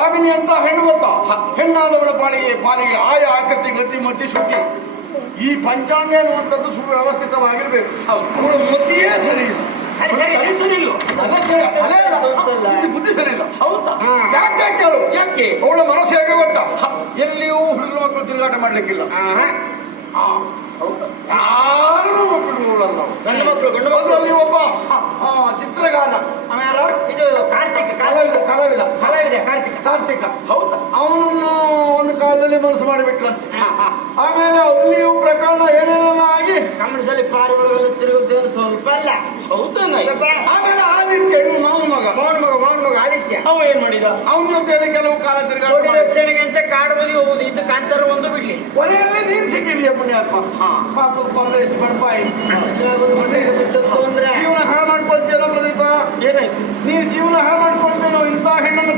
ಭಾವಿನಿ ಅಂತ ಹೆಣ್ಣು ಗೊತ್ತಾ? ಹೆಣ್ಣಾದವಳ ಪಾಲಿಗೆ ಆಯ ಆಕತಿ ಗತಿ ಮತಿ ಶುದ್ಧಿ ಈ ಪಂಚಾಂಗ ಎನ್ನುವಂಥದ್ದು ಸುವ್ಯವಸ್ಥಿತವಾಗಿರ್ಬೇಕು. ಅವಳ ಮತಿಯೇ ಸರಿ ಇಲ್ಲ, ಬುದ್ಧಿ ಸರಿ ಇಲ್ಲ. ಹೌದಾ? ಯಾಕೆ ಕೇಳು? ಯಾಕೆ? ಅವಳ ಮನಸ್ಸು ಹೇಗೆ ಗೊತ್ತಾ? ಎಲ್ಲಿಯೂ ಹುಡುಗ ಮಕ್ಕಳು ತಿರುಗಾಟ ಮಾಡ್ಲಿಕ್ಕಿಲ್ಲ. ಯಾರು ಮಕ್ಕಳು ಗಂಡು ಮಕ್ಕಳು ಒಬ್ಬ ಚಿತ್ರಗಾರ, ಇದು ಕಾರ್ತಿಕ ಕಾರ್ತಿಕ. ಹೌದಾ? ಅವನನ್ನು ಒಂದು ಕಾಲದಲ್ಲಿ ಮನಸ್ಸು ಮಾಡಿಬಿಟ್ರಂತೆ. ಆಮೇಲೆ ಅಲ್ಲಿಯೂ ಪ್ರಕರಣ ಏನೇನ ಆಗಿ ಕಮಲದಲ್ಲಿ ಪಾರಿವಾಳಗಳು ತಿರುಗುತ್ತೇನೆ ಸ್ವಲ್ಪ ಅಲ್ಲ. ಹೌದಾನ? ಆಮೇಲೆ ಆದಿತ್ಯ ಮಾವನ ಮಗ ಆದಿತ್ಯ ಅವ ಏನ್ ಮಾಡಿದ? ಅವನ ಜೊತೆಯಲ್ಲಿ ಕೆಲವು ಕಾಲ ತಿರುಗಾಟ ರಕ್ಷಣೆಗೆ ಅಂತ ಕಾಡು ಬದಿ ಹೋಗುದು, ಇದು ಕಾಂತಾರ ಒಂದು ಬಿಡ್ಲಿ. ಕೊನೆಯಲ್ಲಿ ನೀನ್ ಸಿಕ್ಕಿದೀಯ ಪುಣ್ಯಾತ್ಮ. ಪಾಪದ ಪರದೇಶ ಬರ್ಪಾಯಿ ಅಂದ್ರೆ ಜೀವನ ಹಾಳು ಮಾಡ್ಕೊಳ್ತೀಯಲ್ಲ ಪ್ರದೀಪ. ಏನಾಯ್ತು? ನೀನ್ ಜೀವನ ಹಾಳು ಮಾಡ್ಕೊಳ್ತೇನೋ ಇಂಥ ಹೆಣ್ಣನ್ನು